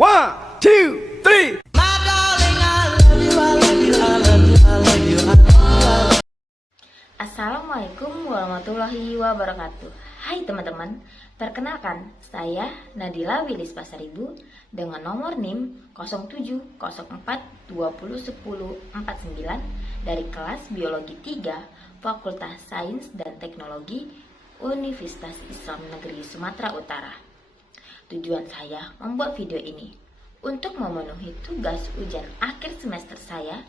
One, two, three. Assalamualaikum warahmatullahi wabarakatuh. Hai teman-teman, perkenalkan saya Nadila Wilis Pasaribu dengan nomor NIM 0704201049 dari kelas Biologi 3 Fakultas Sains dan Teknologi Universitas Islam Negeri Sumatera Utara. Tujuan saya membuat video ini untuk memenuhi tugas ujian akhir semester saya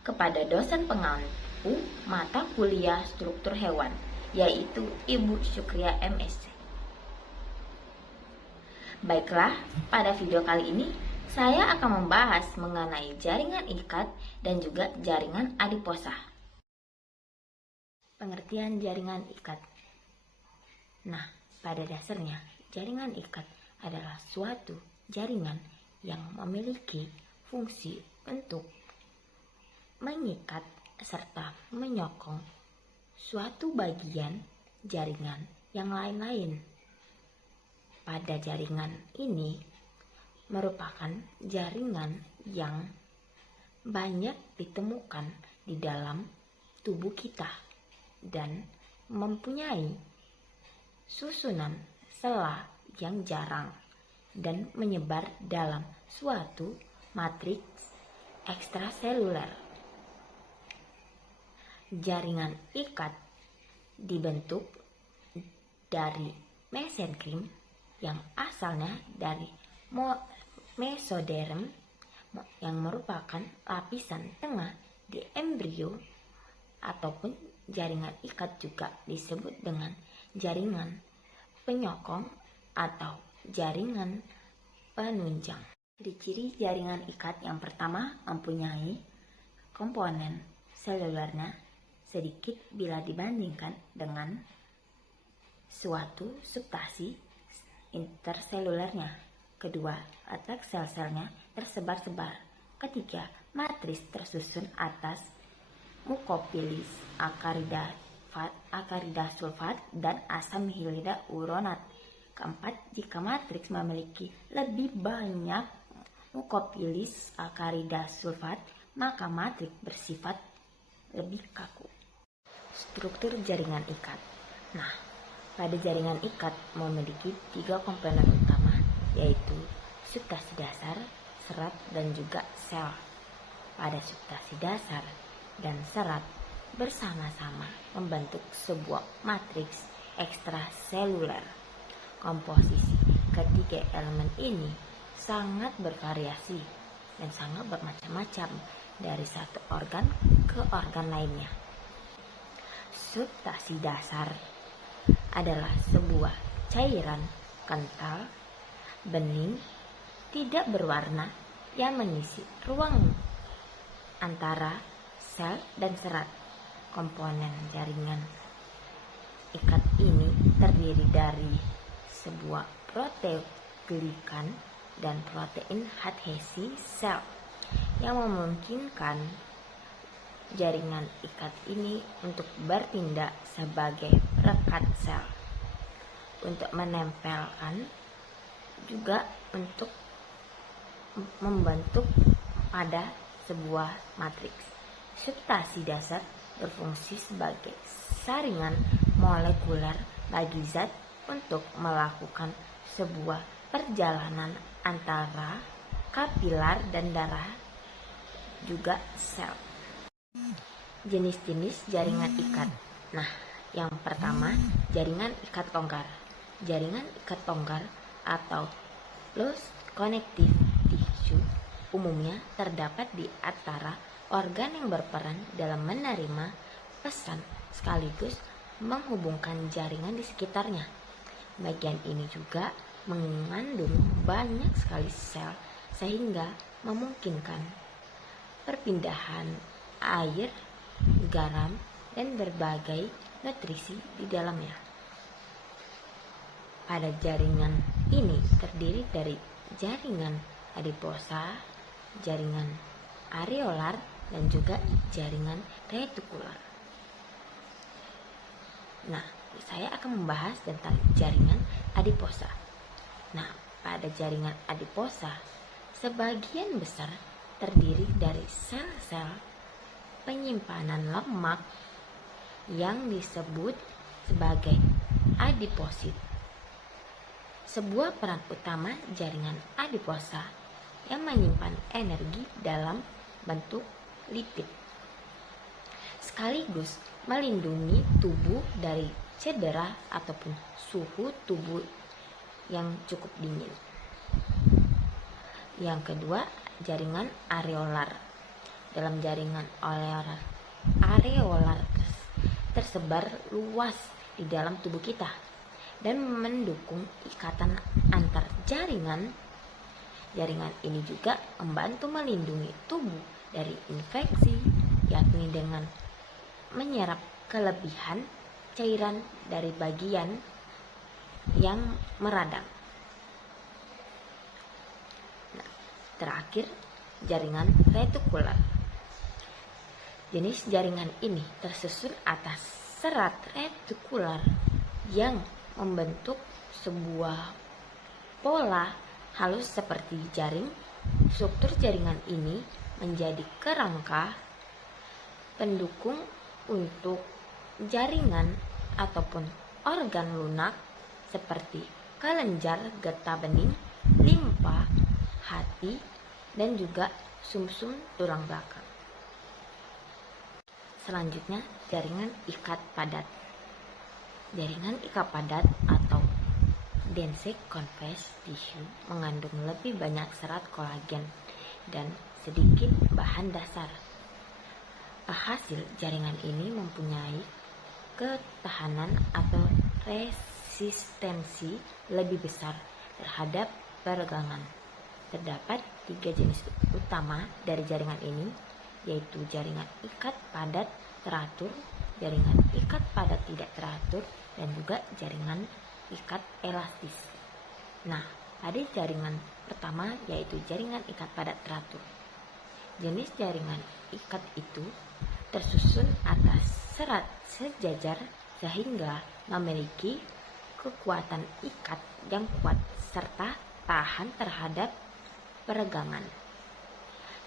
kepada dosen pengampu mata kuliah struktur hewan, yaitu Ibu Syukria MSc. Baiklah, pada video kali ini saya akan membahas mengenai jaringan ikat dan juga jaringan adiposa. Pengertian jaringan ikat. Nah, pada dasarnya jaringan ikat adalah suatu jaringan yang memiliki fungsi untuk mengikat serta menyokong suatu bagian jaringan yang lain-lain. Pada jaringan ini merupakan jaringan yang banyak ditemukan di dalam tubuh kita dan mempunyai susunan sela yang jarang dan menyebar dalam suatu matriks ekstraseluler. Jaringan ikat dibentuk dari mesenkrim yang asalnya dari mesoderm yang merupakan lapisan tengah di embrio, ataupun jaringan ikat juga disebut dengan jaringan penyokong atau jaringan penunjang. Ciri-ciri jaringan ikat yang pertama mempunyai komponen selulernya sedikit bila dibandingkan dengan suatu substansi interselulernya. Kedua, letak sel-selnya tersebar-sebar. Ketiga, matris tersusun atas mukopilis acarida sulfat dan asam hyaluronat uronat. Keempat, jika matriks memiliki lebih banyak mukopilis acarida sulfat, maka matriks bersifat lebih kaku. Struktur jaringan ikat. Nah, pada jaringan ikat memiliki 3 komponen utama, yaitu substansi dasar, serat, dan juga sel. Pada substansi dasar dan serat bersama-sama membentuk sebuah matriks ekstraseluler. Komposisi ketiga elemen ini sangat bervariasi dan sangat bermacam-macam dari satu organ ke organ lainnya. Substansi dasar adalah sebuah cairan kental, bening, tidak berwarna yang mengisi ruang antara sel dan serat. Komponen jaringan ikat ini terdiri dari sebuah protein glikan dan protein adhesi sel yang memungkinkan jaringan ikat ini untuk bertindak sebagai perekat sel, untuk menempelkan, juga untuk membentuk pada sebuah matriks. Substansi dasar berfungsi sebagai saringan molekuler bagi zat untuk melakukan sebuah perjalanan antara kapilar dan darah, juga sel. Jenis-jenis jaringan ikat. Nah, yang pertama, jaringan ikat longgar. Jaringan ikat longgar atau loose connective tissue umumnya terdapat di antara organ yang berperan dalam menerima pesan sekaligus menghubungkan jaringan di sekitarnya. Bagian ini juga mengandung banyak sekali sel sehingga memungkinkan perpindahan air, garam, dan berbagai nutrisi di dalamnya. Pada jaringan ini terdiri dari jaringan adiposa, jaringan areolar, dan juga jaringan retikular. Nah, saya akan membahas tentang jaringan adiposa. Nah, pada jaringan adiposa sebagian besar terdiri dari sel-sel penyimpanan lemak yang disebut sebagai adiposit. Sebuah peran utama jaringan adiposa yang menyimpan energi dalam bentuk lipid, sekaligus melindungi tubuh dari cedera ataupun suhu tubuh yang cukup dingin. Yang kedua, jaringan areolar. Dalam jaringan areolar tersebar luas di dalam tubuh kita dan mendukung ikatan antar jaringan. Jaringan ini juga membantu melindungi tubuh dari infeksi, yakni dengan menyerap kelebihan cairan dari bagian yang meradang. Nah, terakhir, jaringan retikular. Jenis jaringan ini tersusun atas serat retikular yang membentuk sebuah pola halus seperti jaring. Struktur jaringan ini menjadi kerangka pendukung untuk jaringan ataupun organ lunak seperti kelenjar getah bening, limpa, hati, dan juga sumsum tulang belakang. Selanjutnya, jaringan ikat padat. Jaringan ikat padat atau dense convex tissue mengandung lebih banyak serat kolagen dan sedikit bahan dasar. Hasil jaringan ini mempunyai ketahanan atau resistensi lebih besar terhadap peregangan. Terdapat 3 jenis utama dari jaringan ini, yaitu jaringan ikat padat teratur, jaringan ikat padat tidak teratur, dan juga jaringan ikat elastis. Nah, pada jaringan pertama yaitu jaringan ikat padat teratur. Jenis jaringan ikat itu tersusun atas serat sejajar sehingga memiliki kekuatan ikat yang kuat serta tahan terhadap peregangan.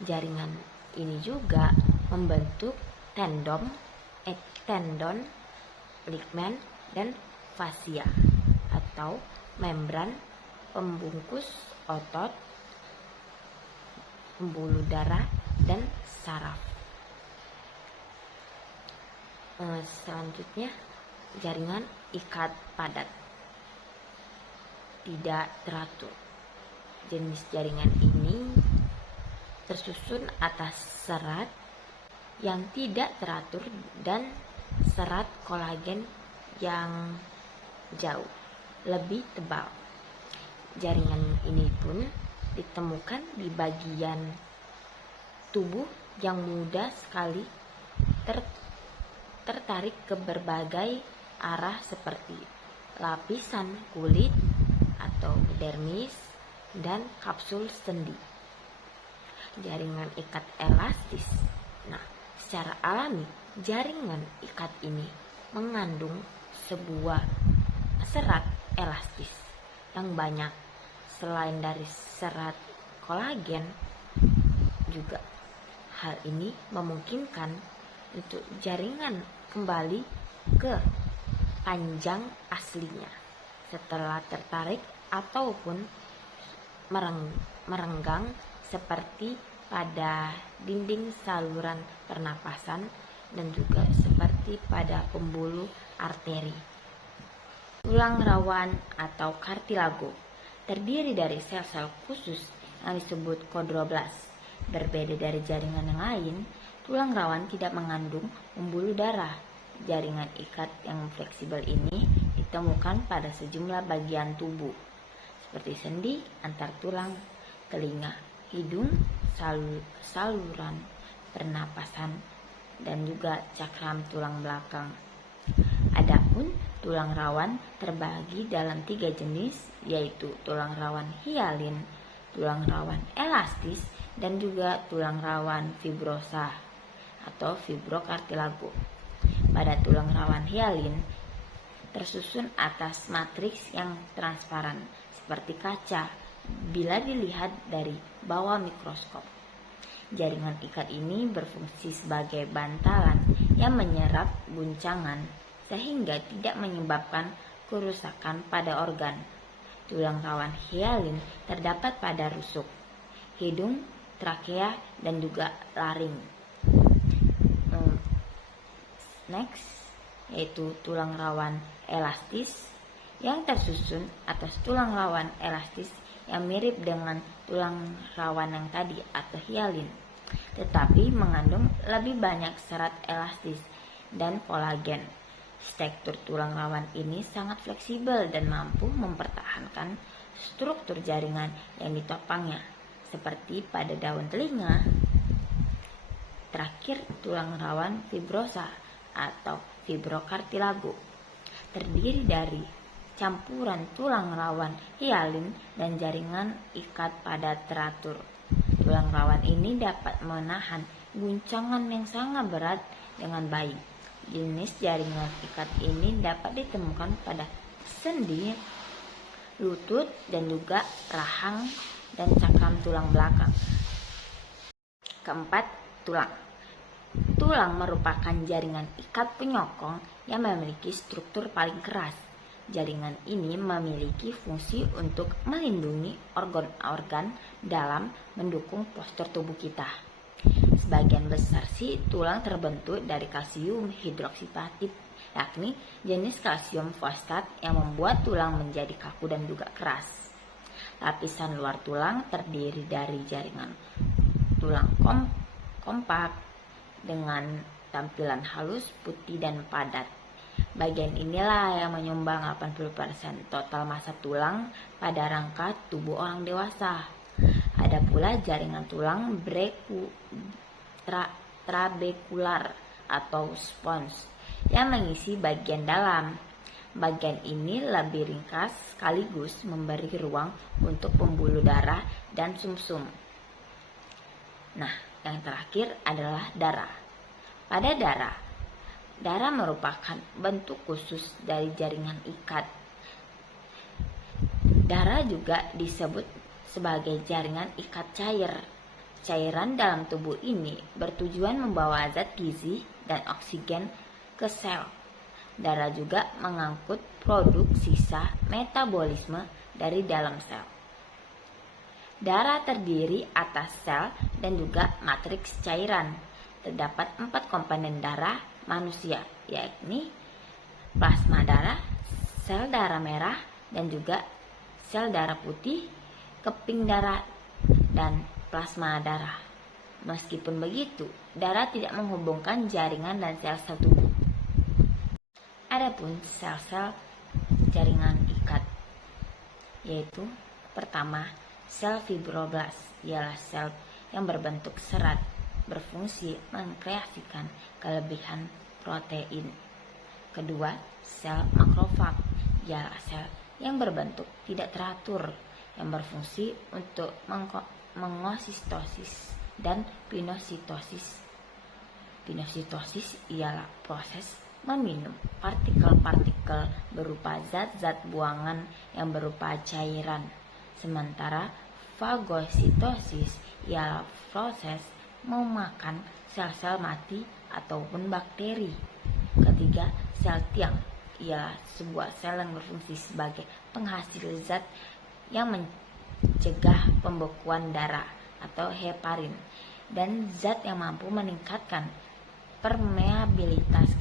Jaringan ini juga membentuk tendon, ligamen, dan fascia atau membran pembungkus otot, pembuluh darah, dan saraf. Selanjutnya, jaringan ikat padat tidak teratur. Jenis jaringan ini tersusun atas serat yang tidak teratur dan serat kolagen yang jauh lebih tebal. Jaringan ini pun ditemukan di bagian tubuh yang mudah sekali tertarik ke berbagai arah seperti lapisan kulit atau dermis dan kapsul sendi. Jaringan ikat elastis. Nah, secara alami jaringan ikat ini mengandung sebuah serat elastis yang banyak. Selain dari serat kolagen, juga hal ini memungkinkan untuk jaringan kembali ke panjang aslinya setelah tertarik ataupun merenggang seperti pada dinding saluran pernapasan dan juga seperti pada pembuluh arteri. Tulang rawan atau kartilago terdiri dari sel-sel khusus yang disebut kondroblas. Berbeda dari jaringan yang lain, tulang rawan tidak mengandung pembuluh darah. Jaringan ikat yang fleksibel ini ditemukan pada sejumlah bagian tubuh, seperti sendi, antar tulang, telinga, hidung, saluran pernapasan, dan juga cakram tulang belakang. Adapun tulang rawan terbagi dalam 3 jenis, yaitu tulang rawan hialin, tulang rawan elastis, dan juga tulang rawan fibrosa atau fibrokartilago. Pada tulang rawan hialin tersusun atas matriks yang transparan seperti kaca bila dilihat dari bawah mikroskop. Jaringan ikat ini berfungsi sebagai bantalan yang menyerap guncangan sehingga tidak menyebabkan kerusakan pada organ. Tulang rawan hialin terdapat pada rusuk, hidung, trakea, dan juga laring. Next, yaitu tulang rawan elastis yang tersusun atas tulang rawan elastis yang mirip dengan tulang rawan yang tadi atau hialin, tetapi mengandung lebih banyak serat elastis dan kolagen. Struktur tulang rawan ini sangat fleksibel dan mampu mempertahankan struktur jaringan yang ditopangnya, seperti pada daun telinga. Terakhir, tulang rawan fibrosa atau fibrokartilago terdiri dari campuran tulang rawan hialin dan jaringan ikat padat teratur. Tulang rawan ini dapat menahan guncangan yang sangat berat dengan baik. Jenis jaringan ikat ini dapat ditemukan pada sendi, lutut, dan juga rahang dan cakram tulang belakang. Keempat, tulang. Tulang merupakan jaringan ikat penyokong yang memiliki struktur paling keras. Jaringan ini memiliki fungsi untuk melindungi organ-organ dalam mendukung postur tubuh kita. Sebagian besar tulang terbentuk dari kalsium hidroksipatid, yakni jenis kalsium fosfat yang membuat tulang menjadi kaku dan juga keras. Lapisan luar tulang terdiri dari jaringan tulang kompak dengan tampilan halus, putih, dan padat. Bagian inilah yang menyumbang 80% total massa tulang pada rangka tubuh orang dewasa. Ada pula jaringan tulang trabekular atau spons yang mengisi bagian dalam. Bagian ini lebih ringkas sekaligus memberi ruang untuk pembuluh darah dan sumsum. Nah, yang terakhir adalah darah. Pada darah merupakan bentuk khusus dari jaringan ikat. Darah juga disebut sebagai jaringan ikat cair. Cairan dalam tubuh ini bertujuan membawa zat gizi dan oksigen ke sel. Darah juga mengangkut produk sisa metabolisme dari dalam sel. Darah terdiri atas sel dan juga matriks cairan. Terdapat 4 komponen darah manusia, yakni plasma darah, sel darah merah, dan juga sel darah putih, keping darah, dan plasma darah. Meskipun begitu, darah tidak menghubungkan jaringan dan sel-sel tubuh. Adapun sel-sel jaringan ikat, yaitu pertama, sel fibroblast, ialah sel yang berbentuk serat, berfungsi mengkreasikan kelebihan protein. Kedua, sel makrofag, ialah sel yang berbentuk tidak teratur, yang berfungsi untuk mengositosis dan pinositosis. Pinositosis ialah proses meminum partikel-partikel berupa zat-zat buangan yang berupa cairan. Sementara fagositosis ialah proses memakan sel-sel mati ataupun bakteri. Ketiga, sel tiang ialah sebuah sel yang berfungsi sebagai penghasil zat yang mencegah pembekuan darah atau heparin dan zat yang mampu meningkatkan permeabilitas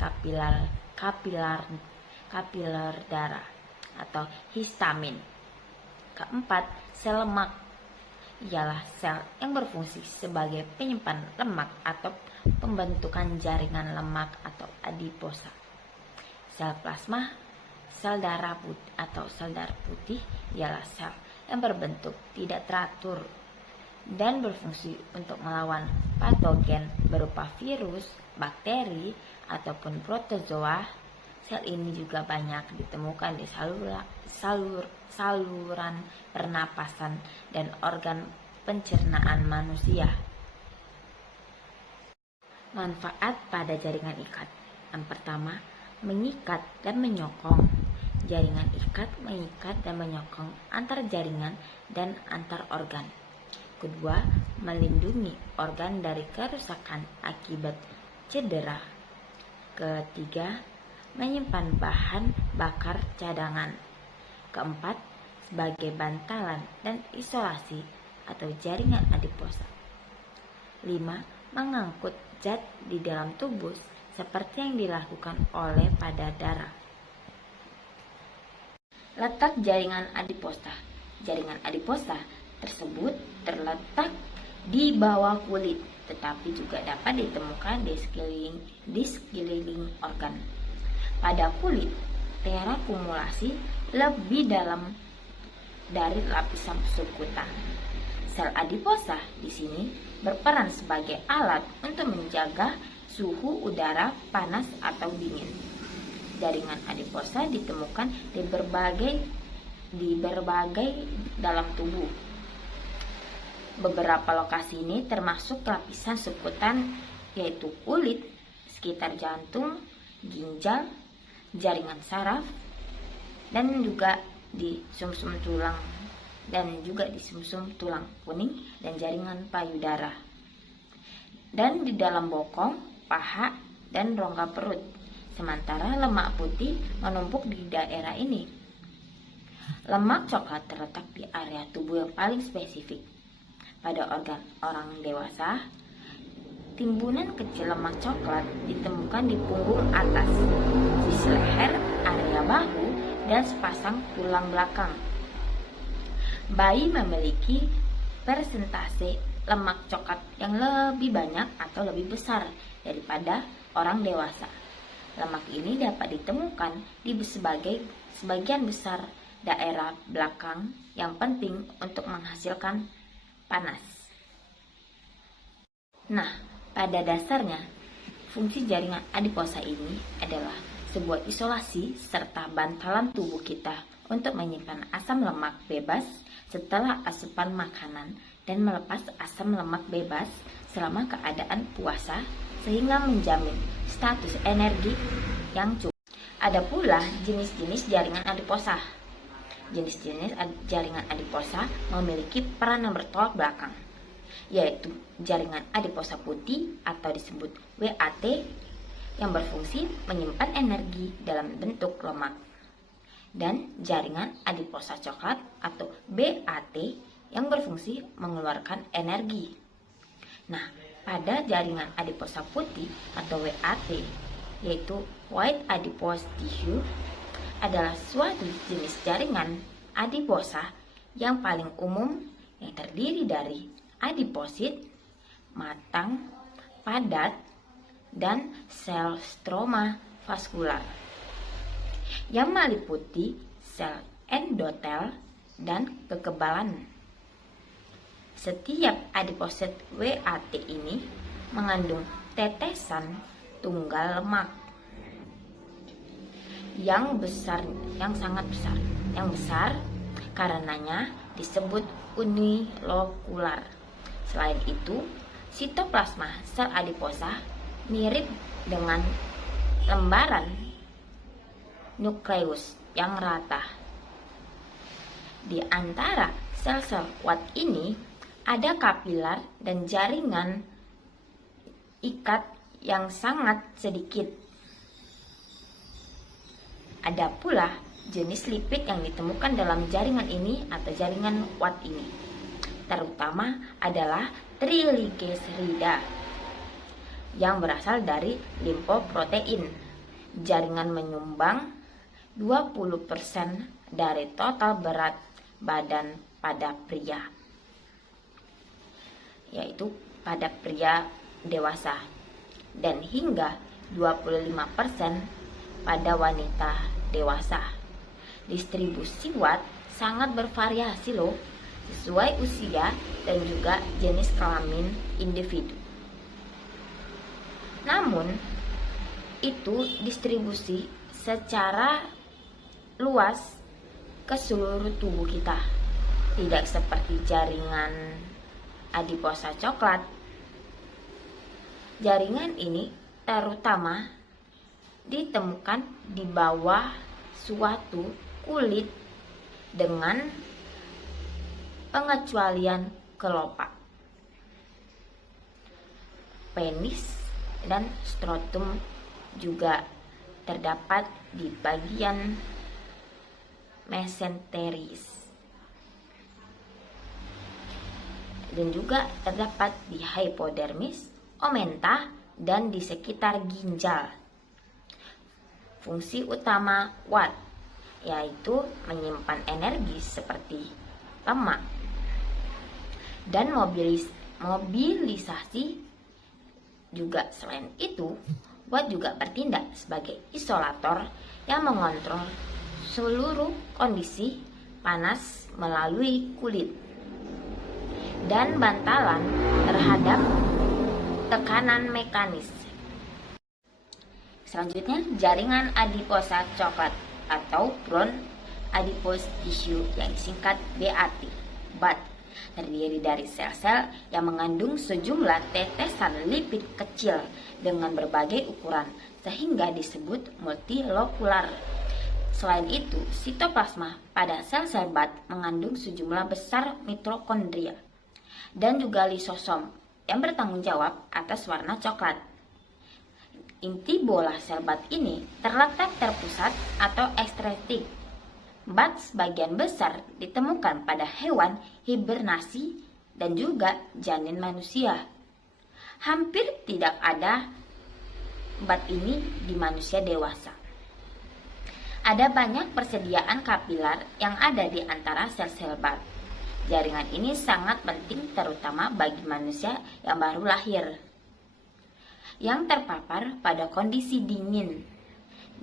kapiler darah atau histamin. Keempat, sel lemak ialah sel yang berfungsi sebagai penyimpan lemak atau pembentukan jaringan lemak atau adiposa. Sel plasma, sel darah putih atau sel darah putih ialah sel yang berbentuk tidak teratur dan berfungsi untuk melawan patogen berupa virus, bakteri, ataupun protozoa. Sel ini juga banyak ditemukan di saluran pernapasan dan organ pencernaan manusia. Manfaat pada jaringan ikat. Yang pertama, mengikat dan menyokong. Jaringan ikat, mengikat, dan menyokong antar jaringan dan antar organ. Kedua, melindungi organ dari kerusakan akibat cedera. Ketiga, menyimpan bahan bakar cadangan. Keempat, sebagai bantalan dan isolasi atau jaringan adiposa. 5. Mengangkut zat di dalam tubuh seperti yang dilakukan oleh pada darah. Letak jaringan adiposa. Jaringan adiposa tersebut terletak di bawah kulit, tetapi juga dapat ditemukan di sekeliling organ. Pada kulit, terakumulasi lebih dalam dari lapisan subkutan. Sel adiposa di sini berperan sebagai alat untuk menjaga suhu udara panas atau dingin. Jaringan adiposa ditemukan di berbagai dalam tubuh. Beberapa lokasi ini termasuk lapisan subkutan, yaitu kulit, sekitar jantung, ginjal, jaringan saraf, dan juga di sumsum tulang kuning dan jaringan payudara, dan di dalam bokong, paha, dan rongga perut. Sementara lemak putih menumpuk di daerah ini. Lemak coklat terletak di area tubuh yang paling spesifik. Pada organ orang dewasa, timbunan kecil lemak coklat ditemukan di punggung atas, sisi leher, area bahu, dan sepasang tulang belakang. Bayi memiliki persentase lemak coklat yang lebih banyak atau lebih besar daripada orang dewasa. Lemak ini dapat ditemukan di sebagian besar daerah belakang yang penting untuk menghasilkan panas. Nah, pada dasarnya, fungsi jaringan adiposa ini adalah sebuah isolasi serta bantalan tubuh kita untuk menyimpan asam lemak bebas setelah asupan makanan dan melepas asam lemak bebas selama keadaan puasa, sehingga menjamin status energi yang cukup. Ada pula jenis-jenis jaringan adiposa. Jenis-jenis jaringan adiposa memiliki peran yang bertolak belakang, yaitu jaringan adiposa putih atau disebut WAT yang berfungsi menyimpan energi dalam bentuk lemak, dan jaringan adiposa coklat atau BAT yang berfungsi mengeluarkan energi. Nah, pada jaringan adiposa putih atau WAT, yaitu White Adipose Tissue, adalah suatu jenis jaringan adiposa yang paling umum yang terdiri dari adiposit, matang, padat, dan sel stroma vaskular yang meliputi sel endotel dan kekebalan. Setiap adiposit WAT ini mengandung tetesan tunggal lemak yang sangat besar, karenanya disebut unilokular. Selain itu, sitoplasma sel adiposa mirip dengan lembaran nukleus yang rata. Di antara sel-sel kuat ini ada kapilar dan jaringan ikat yang sangat sedikit. Ada pula jenis lipid yang ditemukan dalam jaringan ini atau jaringan kuat ini. Terutama adalah trigliserida yang berasal dari lipoprotein. Jaringan menyumbang 20% dari total berat badan pada pria, yaitu pada pria dewasa, dan hingga 25% pada wanita dewasa. Distribusi watt sangat bervariasi loh, sesuai usia dan juga jenis kelamin individu. Namun, itu distribusi secara luas ke seluruh tubuh kita, tidak seperti jaringan adiposa coklat. Jaringan ini terutama ditemukan di bawah suatu kulit dengan pengecualian kelopak, penis, dan strotum juga terdapat di bagian mesenteris dan juga terdapat di hypodermis, omentar, dan di sekitar ginjal. Fungsi utama watt yaitu menyimpan energi seperti lemak dan mobilisasi juga. Selain itu, watt juga bertindak sebagai isolator yang mengontrol seluruh kondisi panas melalui kulit dan bantalan terhadap tekanan mekanis. Selanjutnya, jaringan adiposa coklat atau brown adipose tissue yang disingkat BAT terdiri dari sel-sel yang mengandung sejumlah tetesan lipid kecil dengan berbagai ukuran sehingga disebut multilokular. Selain itu, sitoplasma pada sel-sel BAT mengandung sejumlah besar mitokondria dan juga lisosom yang bertanggung jawab atas warna coklat. Inti bola sel BAT ini terletak terpusat atau ekstretik. BAT sebagian besar ditemukan pada hewan hibernasi dan juga janin manusia. Hampir tidak ada BAT ini di manusia dewasa. Ada banyak persediaan kapilar yang ada di antara sel-sel BAT. Jaringan ini sangat penting terutama bagi manusia yang baru lahir, yang terpapar pada kondisi dingin,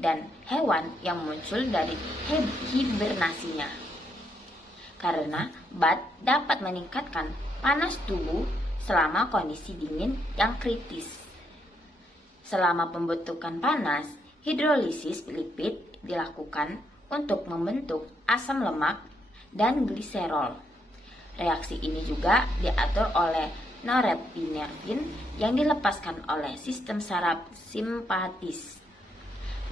dan hewan yang muncul dari hibernasinya. Karena BAT dapat meningkatkan panas tubuh selama kondisi dingin yang kritis. Selama pembentukan panas, hidrolisis lipid dilakukan untuk membentuk asam lemak dan gliserol. Reaksi ini juga diatur oleh norepinefrin yang dilepaskan oleh sistem saraf simpatis.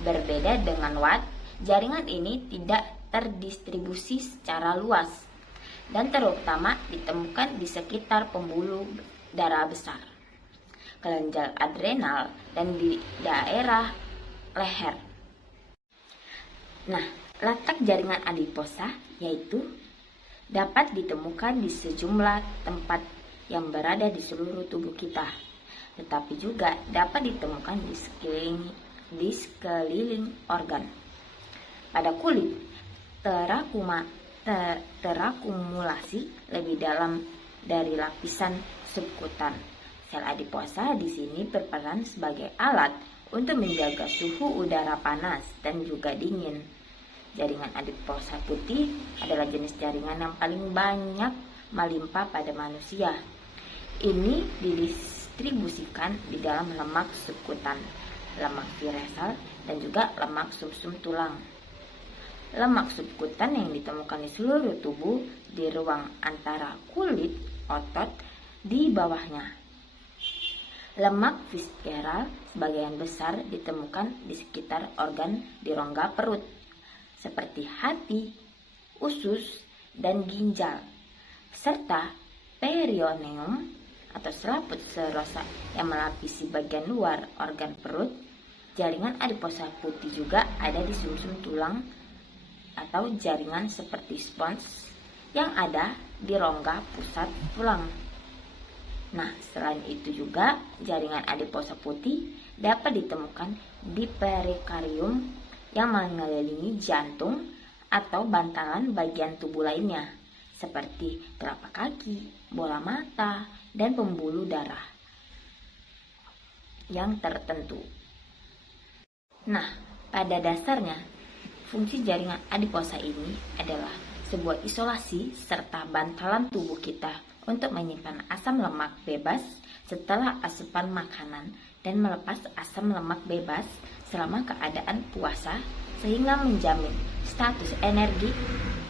Berbeda dengan watt, jaringan ini tidak terdistribusi secara luas dan terutama ditemukan di sekitar pembuluh darah besar, kelenjar adrenal, dan di daerah leher. Nah, letak jaringan adiposa yaitu dapat ditemukan di sejumlah tempat yang berada di seluruh tubuh kita, tetapi juga dapat ditemukan di sekeliling organ. Pada kulit, terakumulasi lebih dalam dari lapisan subkutan. Sel adiposa di sini berperan sebagai alat untuk menjaga suhu udara panas dan juga dingin. Jaringan adiposa putih adalah jenis jaringan yang paling banyak melimpah pada manusia. Ini didistribusikan di dalam lemak subkutan, lemak visceral, dan juga lemak sumsum tulang. Lemak subkutan yang ditemukan di seluruh tubuh di ruang antara kulit otot di bawahnya. Lemak visceral sebagian besar ditemukan di sekitar organ di rongga perut, seperti hati, usus, dan ginjal, serta perioneum atau selaput serosa yang melapisi bagian luar organ perut. Jaringan adiposa putih juga ada di sumsum tulang atau jaringan seperti spons yang ada di rongga pusat tulang. Nah, selain itu juga jaringan adiposa putih dapat ditemukan di perikarium yang mengelilingi jantung atau bantalan bagian tubuh lainnya, seperti telapak kaki, bola mata, dan pembuluh darah yang tertentu. Nah, pada dasarnya, fungsi jaringan adiposa ini adalah sebuah isolasi serta bantalan tubuh kita untuk menyimpan asam lemak bebas setelah asupan makanan dan melepas asam lemak bebas selama keadaan puasa, sehingga menjamin status energi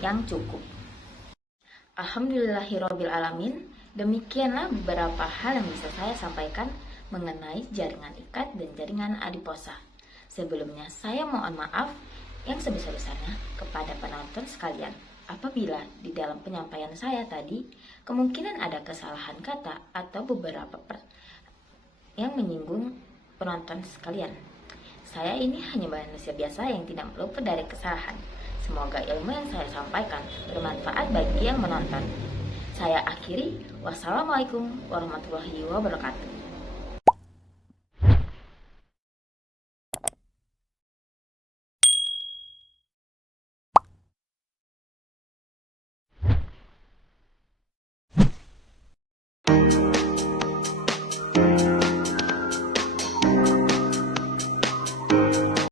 yang cukup. Alhamdulillahirrabbilalamin. Demikianlah beberapa hal yang bisa saya sampaikan mengenai jaringan ikat dan jaringan adiposa. Sebelumnya saya mohon maaf yang sebesar-besarnya kepada penonton sekalian. Apabila di dalam penyampaian saya tadi kemungkinan ada kesalahan kata atau beberapa yang menyinggung penonton sekalian. Saya ini hanya manusia biasa yang tidak luput dari kesalahan. Semoga ilmu yang saya sampaikan bermanfaat bagi yang menonton. Saya akhiri, wassalamualaikum warahmatullahi wabarakatuh.